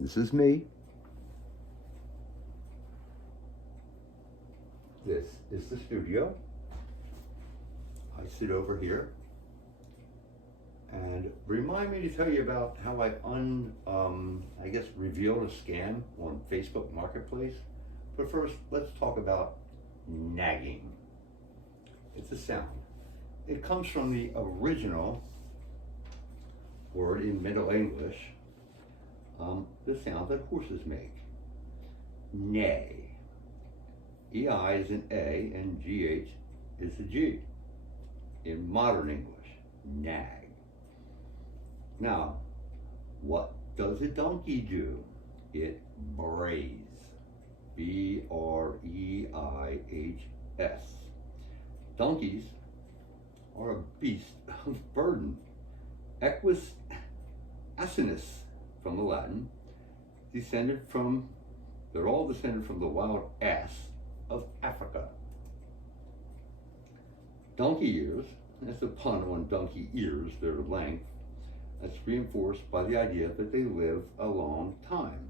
This is me. This is the studio. I sit over here. And remind me to tell you about how I revealed a scam on Facebook Marketplace. But first, let's talk about nagging. It's a sound. It comes from the original word in Middle English, the sound that horses make. Neigh. EI is an A and GH is a G. In modern English, nag. Now, what does a donkey do? It brays. B-R-E-I-H-S. Donkeys are a beast of burden. Equus asinus, from the Latin, they're all descended from the wild ass of Africa. Donkey ears, that's a pun on donkey ears, their length, that's reinforced by the idea that they live a long time.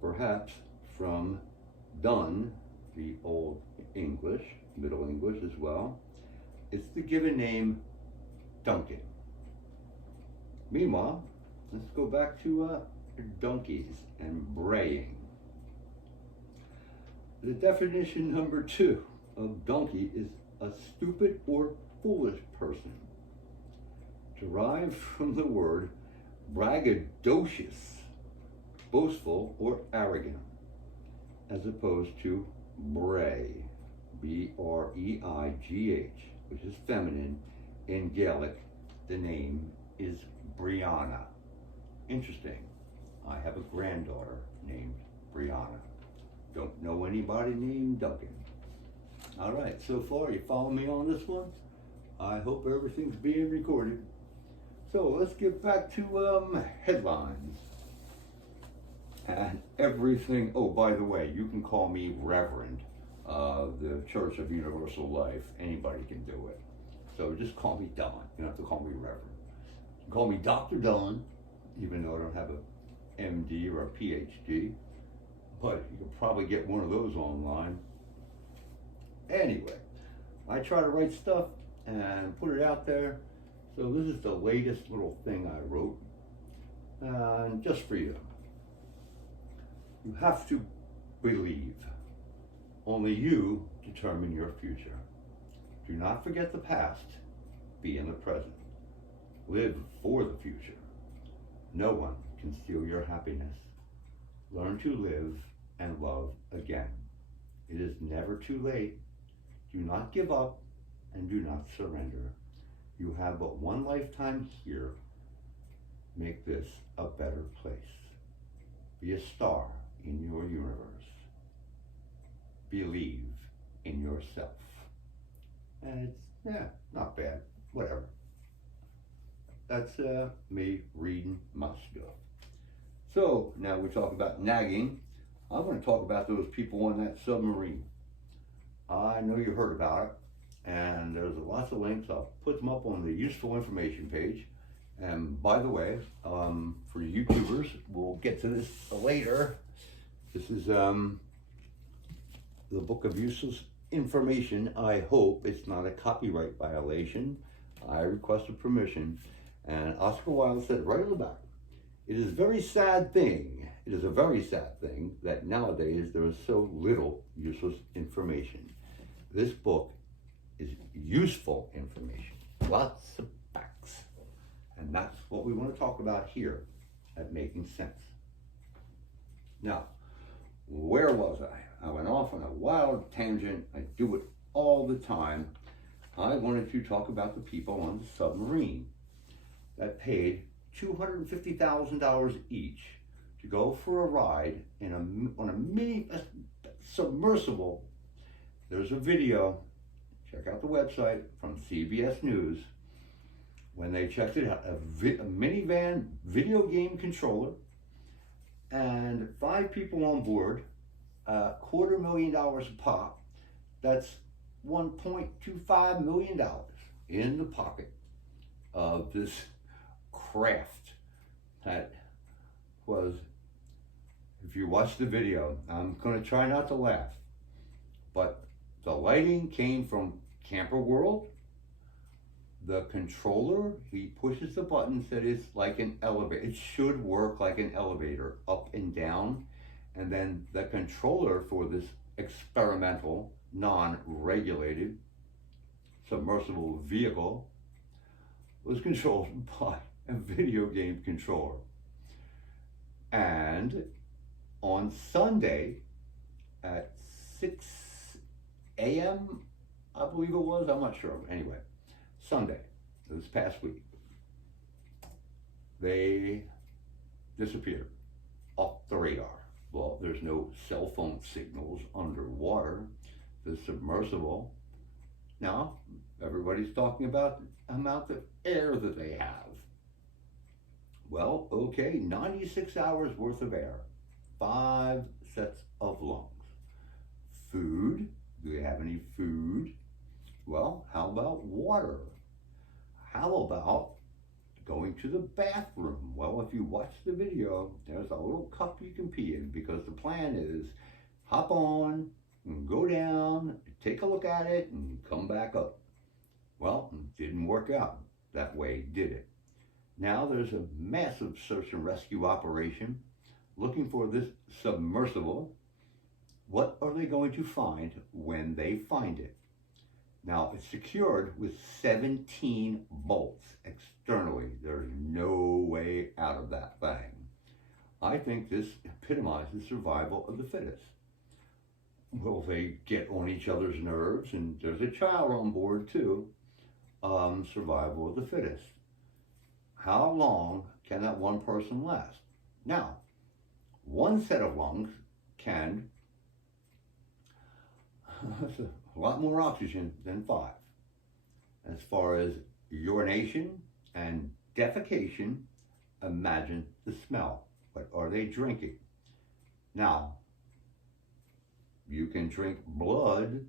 Perhaps from dun, the Old English, Middle English as well, it's the given name Duncan. Meanwhile, let's go back to donkeys and braying. The definition number 2 of donkey is a stupid or foolish person, derived from the word braggadocious, boastful or arrogant, as opposed to bray, B-R-E-I-G-H, which is feminine. In Gaelic, the name is Brianna. Interesting. I have a granddaughter named Brianna. Don't know anybody named Duncan. All right, so far you follow me on this one? I hope everything's being recorded. So let's get back to headlines and everything. Oh, by the way, you can call me Reverend, the Church of Universal Life. Anybody can do it. So just call me Don. You don't have to call me Reverend. You can call me Dr. Don, even though I don't have a MD or a PhD, but you can probably get one of those online. Anyway, I try to write stuff and put it out there. So this is the latest little thing I wrote, and just for you. You have to believe. Only you determine your future. Do not forget the past. Be in the present. Live for the future. No one can steal your happiness. Learn to live and love again. It is never too late. Do not give up and do not surrender. You have but one lifetime here. Make this a better place. Be a star in your universe. Believe in yourself. And it's, not bad. Whatever. That's me reading my stuff. So now we talk about nagging. I'm going to talk about those people on that submarine. I know you heard about it, and there's lots of links. I'll put them up on the useful information page. And by the way, for YouTubers, we'll get to this later. This is the Book of Useless Information. I hope it's not a copyright violation. I requested permission, and Oscar Wilde said right on the back, it is a very sad thing that nowadays there is so little useless information. This book is useful information, lots of facts. And that's what we want to talk about here at Making Sense. Now, where was I? I went off on a wild tangent. I do it all the time. I wanted to talk about the people on the submarine that paid $250,000 each to go for a ride on a mini submersible. There's a video, check out the website, from CBS News, when they checked it out, a minivan video game controller and 5 people on board, $250,000 a pop. That's $1.25 million in the pocket of this craft that was if you watch the video, I'm going to try not to laugh, but the lighting came from Camper World. The controller, he pushes the buttons that is like an elevator. It should work like an elevator, up and down. And then the controller for this experimental, non-regulated, submersible vehicle was controlled by a video game controller. And on Sunday at 6 a.m., I believe it was, I'm not sure. Anyway, Sunday, this past week, they disappeared off the radar. Well, there's no cell phone signals underwater. The submersible, now everybody's talking about the amount of air that they have. Well, okay, 96 hours worth of air, 5 sets of lungs. Food, do they have any food? Well, how about water? How about going to the bathroom? Well, if you watch the video, there's a little cup you can pee in, because the plan is hop on and go down, take a look at it, and come back up. Well, it didn't work out that way, did it? Now there's a massive search and rescue operation looking for this submersible. What are they going to find when they find it? Now, it's secured with 17 bolts externally. There's no way out of that thing. I think this epitomizes survival of the fittest. Will they get on each other's nerves? And there's a child on board too. Survival of the fittest. How long can that one person last? Now, one set of lungs can a lot more oxygen than 5. As far as urination and defecation, imagine the smell. What are they drinking? Now, you can drink blood,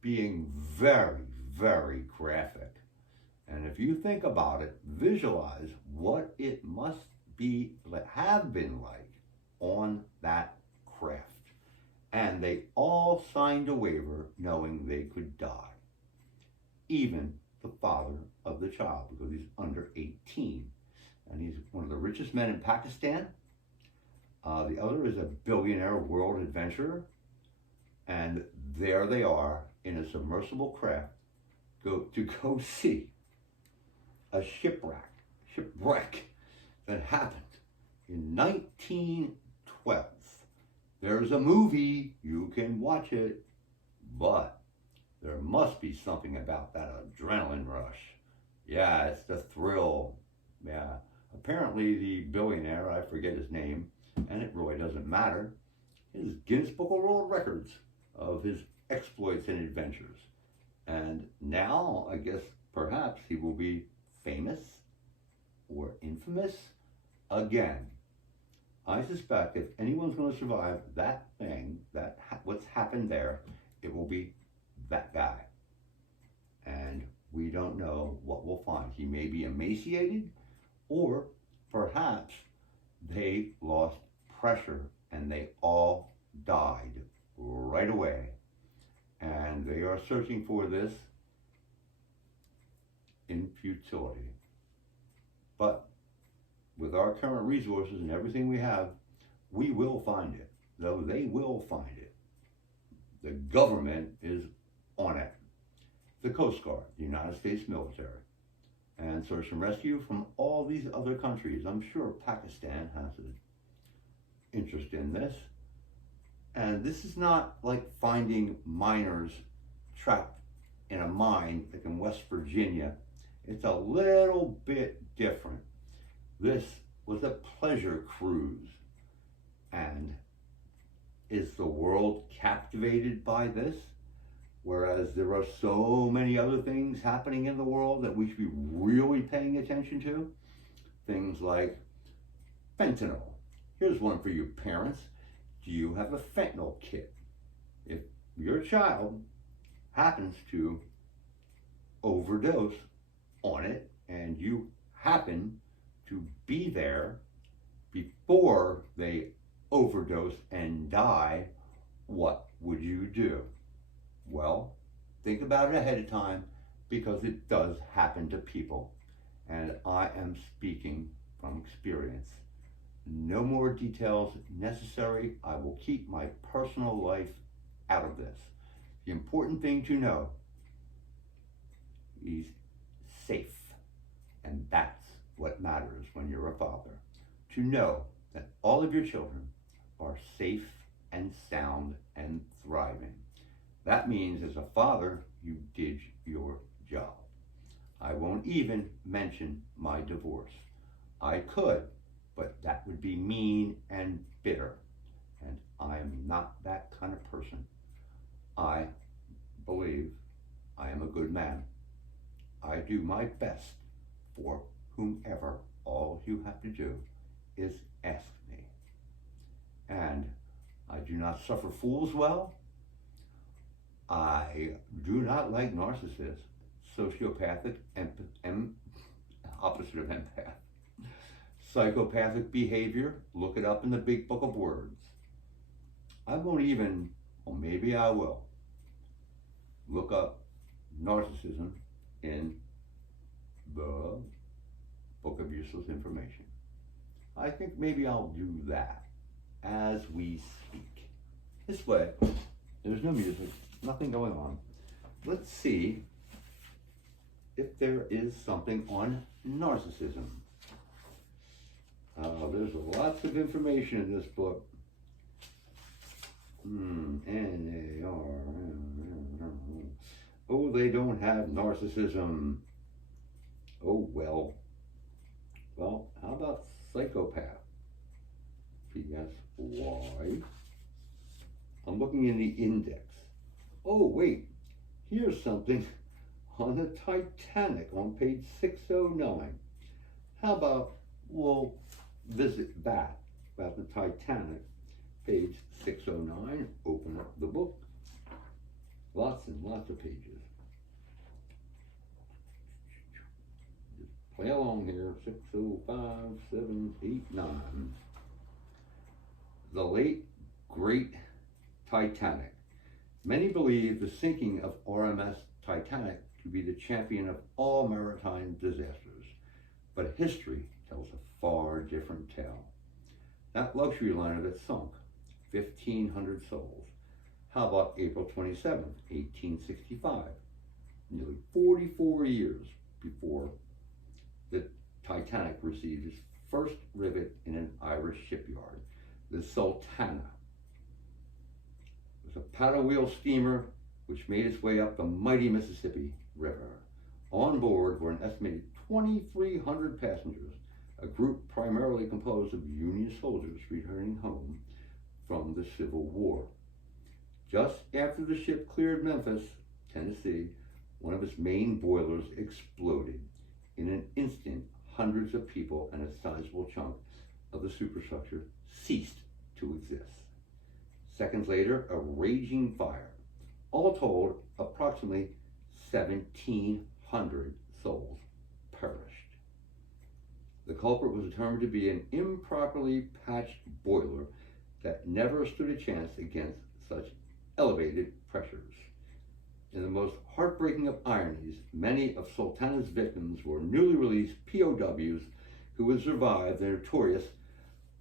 being very, very graphic. And if you think about it, visualize what it must be, have been like on that craft. And they all signed a waiver knowing they could die. Even the father of the child, because he's under 18. And he's one of the richest men in Pakistan. The other is a billionaire world adventurer. And there they are in a submersible craft to go see a shipwreck that happened in 1912. There's a movie, you can watch it, but there must be something about that adrenaline rush. Yeah, it's the thrill. Yeah, apparently the billionaire, I forget his name, and it really doesn't matter, is Guinness Book of World Records of his exploits and adventures. And now, I guess, perhaps he will be famous or infamous again. I suspect if anyone's going to survive that thing, what's happened there, it will be that guy. And we don't know what we'll find. He may be emaciated, or perhaps they lost pressure and they all died right away. And they are searching for this in futility. But with our current resources and everything we have, we will find it, though they will find it. The government is on it. The Coast Guard, the United States military, and search and rescue from all these other countries. I'm sure Pakistan has an interest in this. And this is not like finding miners trapped in a mine like in West Virginia. It's a little bit different. This was a pleasure cruise. And is the world captivated by this? Whereas there are so many other things happening in the world that we should be really paying attention to. Things like fentanyl. Here's one for you parents. Do you have a fentanyl kit? If your child happens to overdose on it and you happen to be there before they overdose and die, what would you do? Well, think about it ahead of time because it does happen to people. And I am speaking from experience. No more details necessary. I will keep my personal life out of this. The important thing to know is safe. And that's what matters when you're a father. To know that all of your children are safe and sound and thriving. That means as a father, you did your job. I won't even mention my divorce. I could, but that would be mean and bitter. And I'm not that kind of person. I believe I am a good man. I do my best for whomever. All you have to do is ask me. And I do not suffer fools well. I do not like narcissists, sociopathic, opposite of empath. Psychopathic behavior, look it up in the big book of words. I won't even, or maybe I will, look up narcissism in the book of useless information. I think maybe I'll do that as we speak. This way, there's no music, nothing going on. Let's see if there is something on narcissism. There's lots of information in this book. Oh, they don't have narcissism. Oh, well. Well, how about psychopath? P.S. Why? I'm looking in the index. Oh, wait. Here's something on the Titanic on page 609. How about we'll visit that about the Titanic, page 609. Open up the book. Lots and lots of pages. Just play along here. 605, 7, 8, 9. The late, great Titanic. Many believe the sinking of RMS Titanic to be the champion of all maritime disasters, but history tells a far different tale. That luxury liner that sunk, 1,500 souls. How about April 27, 1865, nearly 44 years before the Titanic received its first rivet in an Irish shipyard, the Sultana. It was a paddle wheel steamer which made its way up the mighty Mississippi River. On board were an estimated 2,300 passengers, a group primarily composed of Union soldiers returning home from the Civil War. Just after the ship cleared Memphis, Tennessee, one of its main boilers exploded. In an instant, hundreds of people and a sizable chunk of the superstructure ceased to exist. Seconds later, a raging fire. All told, approximately 1,700 souls perished. The culprit was determined to be an improperly patched boiler that never stood a chance against such elevated pressures. In the most heartbreaking of ironies, many of Sultana's victims were newly released POWs who had survived the notorious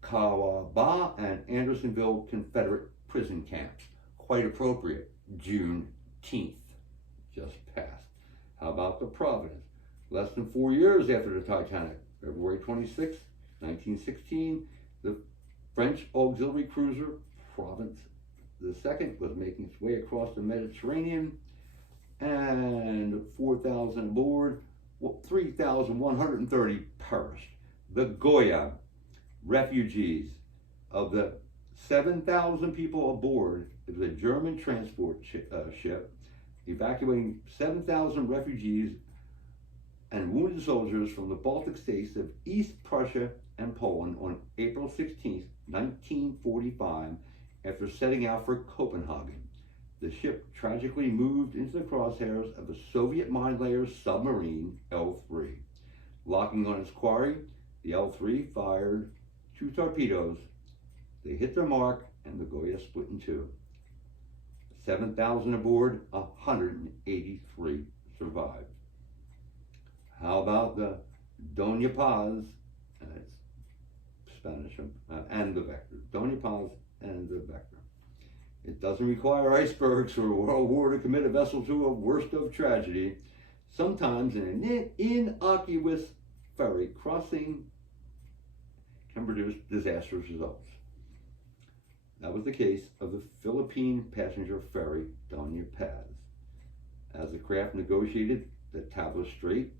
Kawaba and Andersonville Confederate prison camps. Quite appropriate. Juneteenth just passed. How about the Providence? Less than 4 years after the Titanic, February 26, 1916, the French auxiliary cruiser Providence II was making its way across the Mediterranean, and 4,000 aboard, 3,130 perished. The Goya refugees. Of the 7,000 people aboard, it was a German transport ship evacuating 7,000 refugees and wounded soldiers from the Baltic states of East Prussia and Poland on April 16, 1945, after setting out for Copenhagen. The ship tragically moved into the crosshairs of a Soviet mine layer submarine, L-3. Locking on its quarry, the L-3 fired 2 torpedoes. They hit their mark and the Goya split in two. 7,000 aboard, 183 survived. How about the Doña Paz, it's Spanish, and the Vector. Doña Paz and the Vector. It doesn't require icebergs for a world war to commit a vessel to a worst of tragedy. Sometimes an innocuous ferry crossing can produce disastrous results. That was the case of the Philippine passenger ferry Doña Paz. As the craft negotiated the Tabla Strait,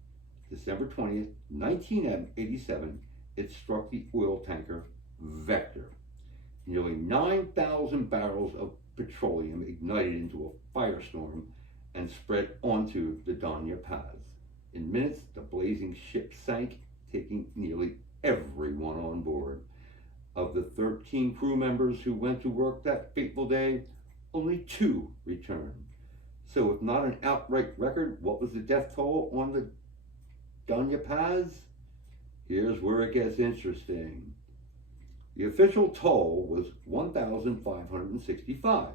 December 20th, 1987, it struck the oil tanker Vector. Nearly 9,000 barrels of petroleum ignited into a firestorm and spread onto the Doña Paz. In minutes, the blazing ship sank, taking nearly everyone on board. Of the 13 crew members who went to work that fateful day, only 2 returned. So if not an outright record, what was the death toll on the Doña Paz? Here's where it gets interesting. The official toll was 1,565,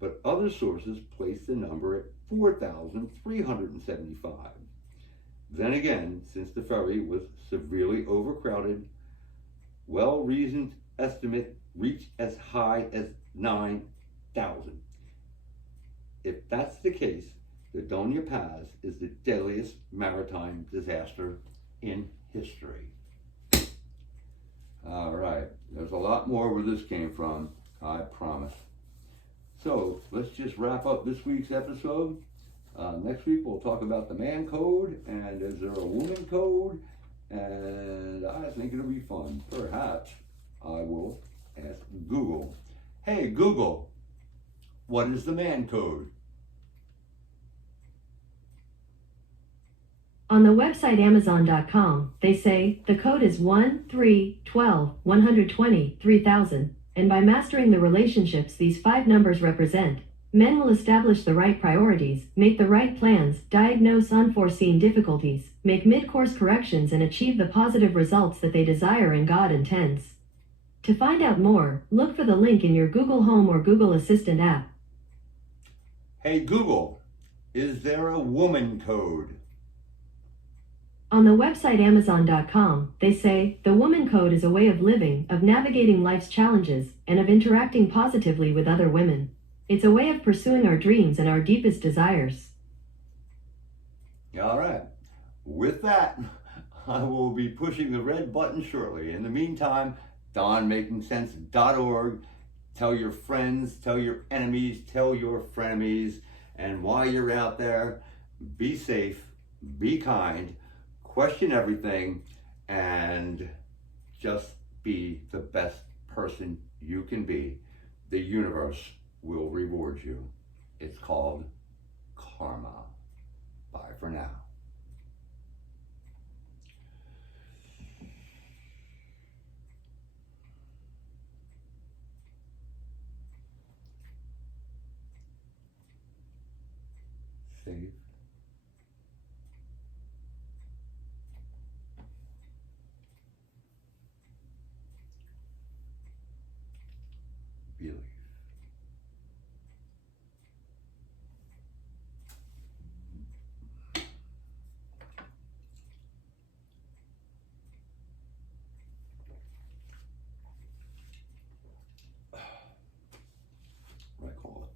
but other sources placed the number at 4,375. Then again, since the ferry was severely overcrowded, well-reasoned estimate reached as high as 9,000. If that's the case, the Doña Paz is the deadliest maritime disaster in history. All right, there's a lot more where this came from, I promise. So let's just wrap up this week's episode. Next week we'll talk about the man code and is there a woman code, and I think it'll be fun. Perhaps I will ask Google, hey Google, what is the man code? On the website Amazon.com, they say the code is 1 3 12 120 3000, and by mastering the relationships these 5 numbers represent, men will establish the right priorities, make the right plans, diagnose unforeseen difficulties, make mid-course corrections, and achieve the positive results that they desire and God intends. To find out more, look for the link in your Google Home or Google Assistant app. Hey Google, is there a woman code? On the website Amazon.com, they say the woman code is a way of living, of navigating life's challenges, and of interacting positively with other women. It's a way of pursuing our dreams and our deepest desires. All right. With that, I will be pushing the red button shortly. In the meantime, DonMakingSense.org. Tell your friends, tell your enemies, tell your frenemies. And while you're out there, be safe, be kind, question everything, and just be the best person you can be. The universe will reward you. It's called karma. Bye for now. Save. Believe. What I call it.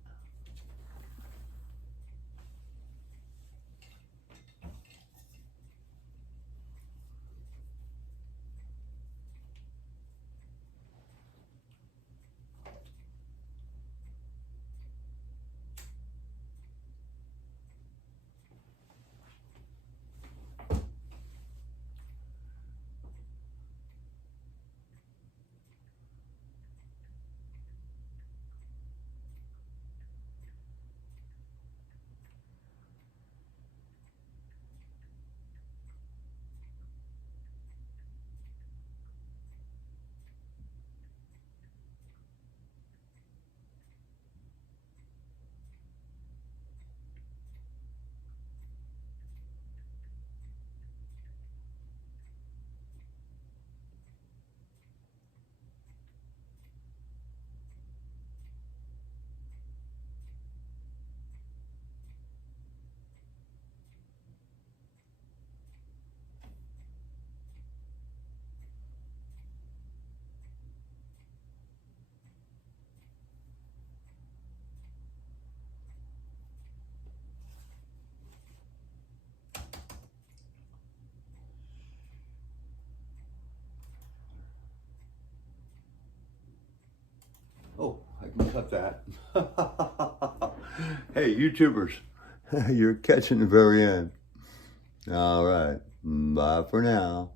cut that. Hey, YouTubers, you're catching the very end. All right. Bye for now.